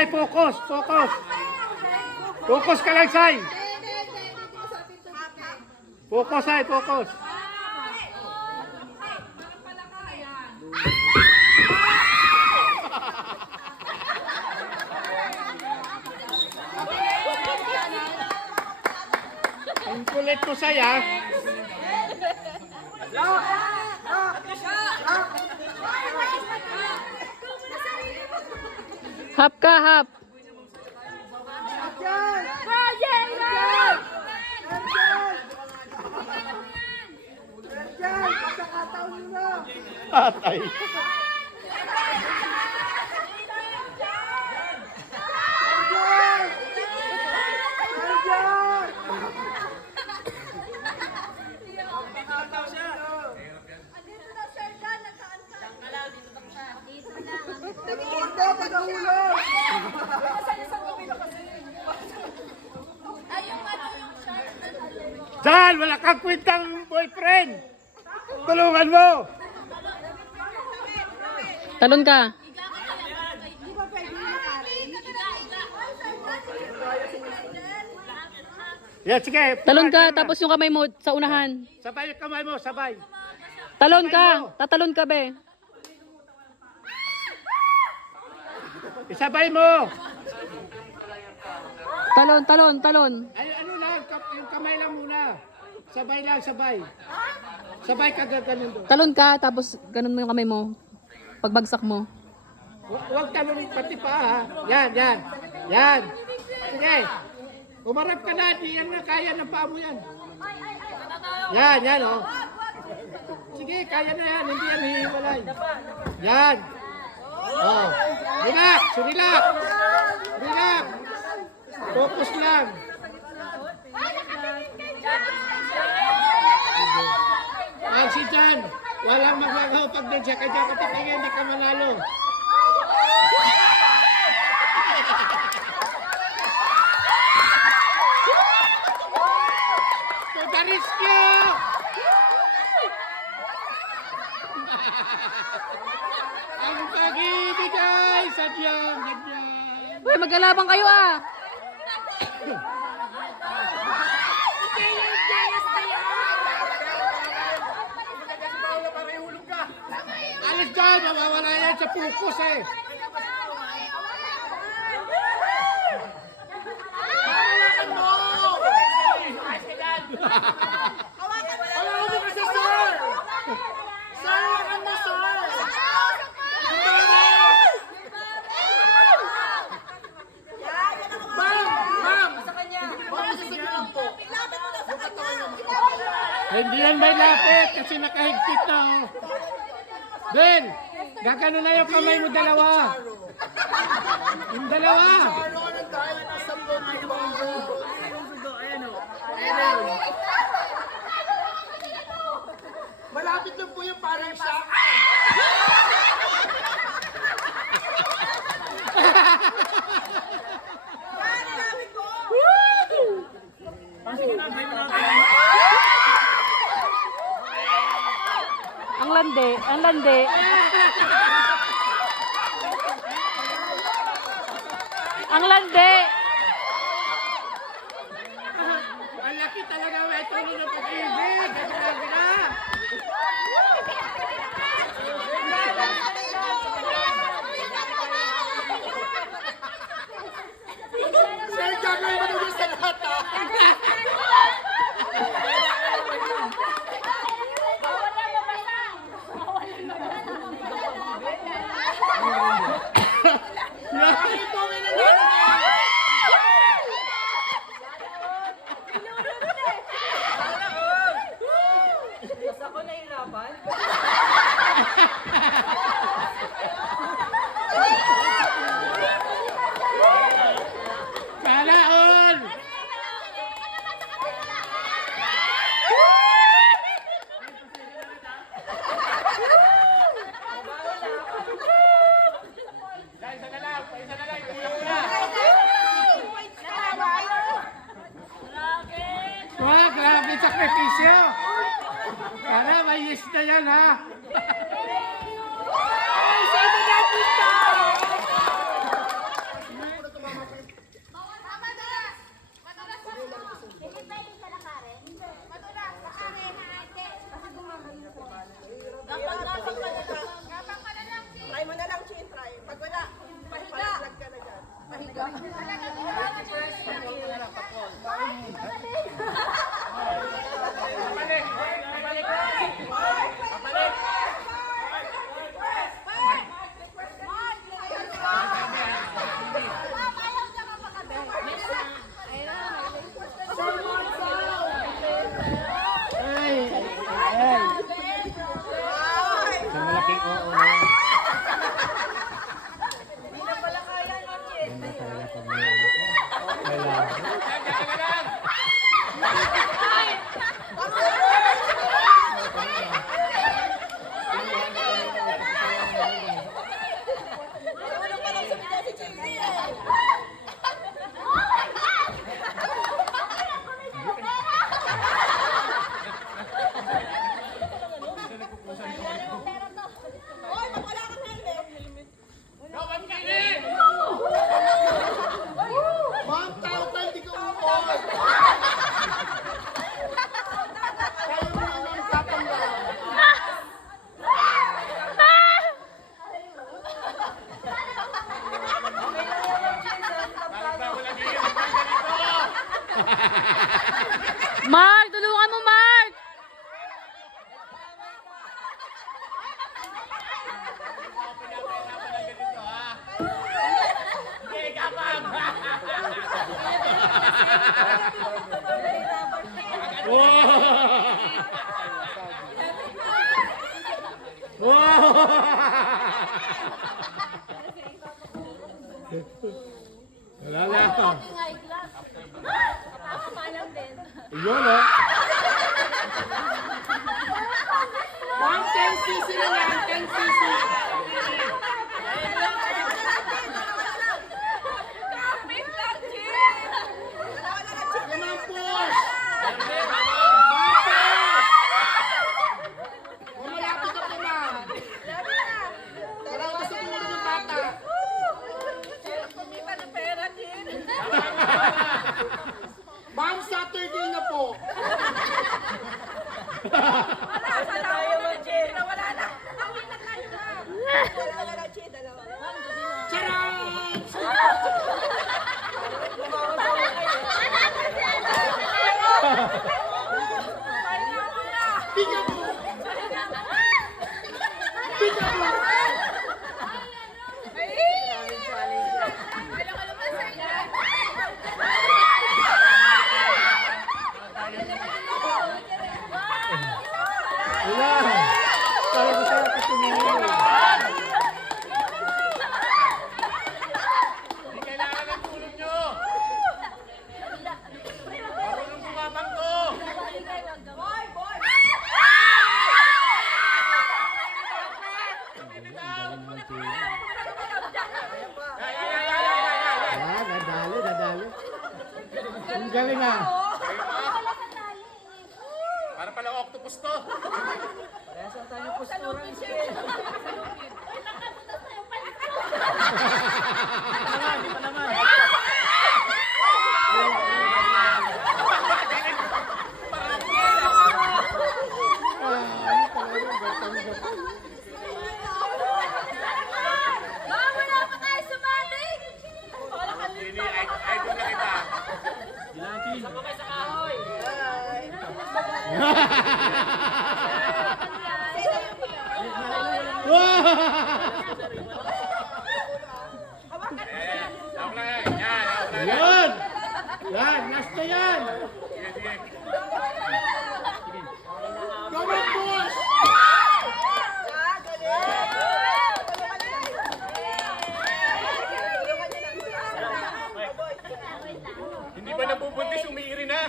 Focus, focus. Focus ka lang, Sai. Focus, Sai, focus. Ang kulit mo, Sai, ha? Hap ka, hap. Patay. Diyan, wala kang kwentang boyfriend. Tulungan mo. Talon ka. Yan, sige. Talon ka, tapos yung kamay mo sa unahan. Sabay yung kamay mo, sabay. Talon ka. Tatalon ka, be. Isabay mo. Talon, talon, talon. Ay, ano lang, yung kamay lang muna. Sabay lang, sabay. Sabay ka ganun doon. Talon ka, tapos ganun mo yung kamay mo. Pagbagsak mo. Huwag talon pati pa, ha. Yan, yan. Yan. Sige. Umarap ka na, di yan na kaya ng paa mo yan. Yan, yan, oh. Sige, kaya na yan, hindi yan hihiwalay. Yan. Oh. Relax, relax. Relax. Focus lang. Yan si John. Walang magagawa pag din siya. Kaya katipigyan, hindi ka manalo. To the rescue! Ang pag-ibig ay sadyang ganyan. Uy, maglalabang kayo ah. Alis dyan, mawawala yan sa focus eh. Hindi yan may lapit kasi nakahigpit na. Oh. Ben, gagano na yung kamay mo dalawa. Yung dalawa. Malapit lang po yung parang siya. Ang lande, ang lande. Ang lande. Ang laki talaga may tuloy ng pag-ibig. Grabe na. Sir, gagawin mo naman sa lahat ah. Bakit po may nanalo na? Sana all. Wah, grabe sakripisyo. Sana may yes na yan, ha? Ay, saan na napunta? Ay, ay. Sa malaking oo na yan. Ma'am, tao ka, hindi ka umukol. Tayo mo naman tatanda. Mark, tulungan mo, Mark! Wala na ako. Yun, oh. Ma'am, 10cc na yan, 10cc. Yan ang push. Malapit ka pa, ma'am. Wala ka sa ulo ng bata. Ma'am, Saturday na po. Charan! Peekaboo! Peekaboo! Wala. Kaya ko sa'yo ako tumingin. Hindi kailangan ng tulong nyo! Marunong bumabang ko! Ah, nadali, nadali. Ang galing ah. Para pala octopus to! Hindi, idol na kita! Ako lang yan! Yan! Ako lang yan! Yan! Yan! Last na yan! Sige, sige! Go on, push! Hindi ba nabubuntis? Umiiri na!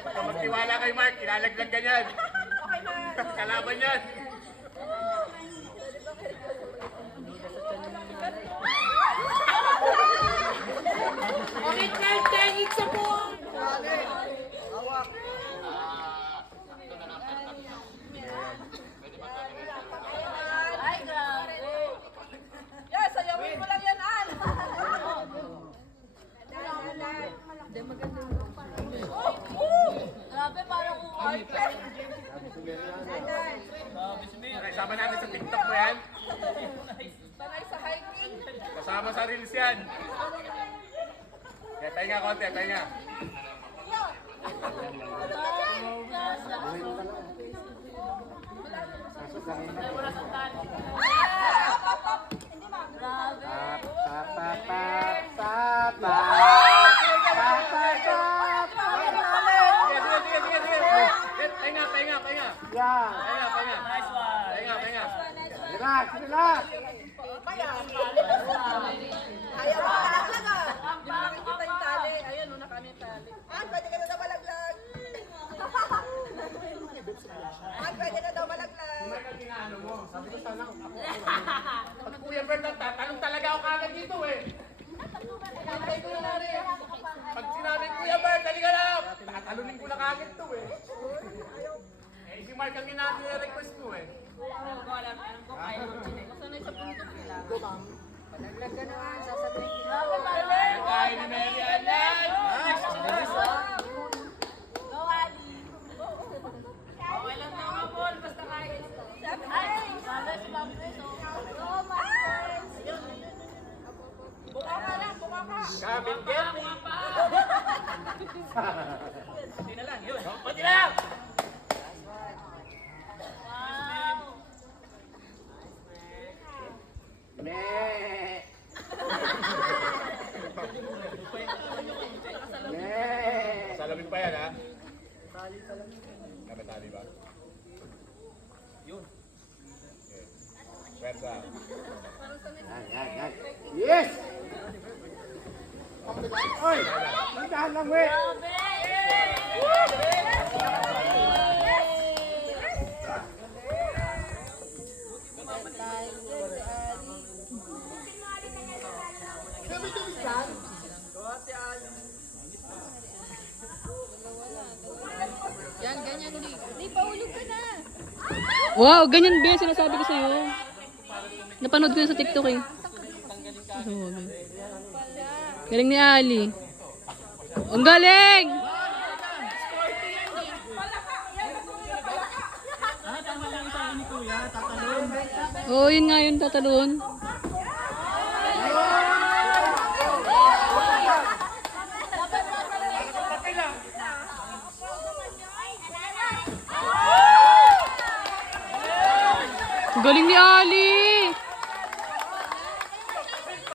Pagka magtiwala kay Mark, ilalaglag ka niyan! Kalaban yan! Bakit nagtengig sa buong? Sama sa reels yan. Kaya tayo nga konti, tayo nga. Yan. Relax, relax. Ayaw mo malaglag ah. Hindi mo nakikita yung tali. Ayun, una kami yung tali. Pwede ka na daw malaglag. Pwede na daw malaglag. Pag Kuya Bert, tatanong talaga ako kagad dito eh. Pag sinabi Kuya Bert, halika na! Tatalunin ko na kagad to eh. Eh, si Mark ang request ko eh. Kain ni Mary Alan! Come and get me! Kunti na lang, yun. Kunti lang! Me. Me. Salamin pa yan, ha? May tali ba? Yun. Okay. Pwersa. Yan. Yes! Oy! Tindahan lang, we! Wow, ganyan ba yung sinasabi ko sa'yo? Napanood ko yun sa TikTok eh. Galing ni Ali. Ang galing! Oo, yun nga yun, tatalon. Galing ni Ali!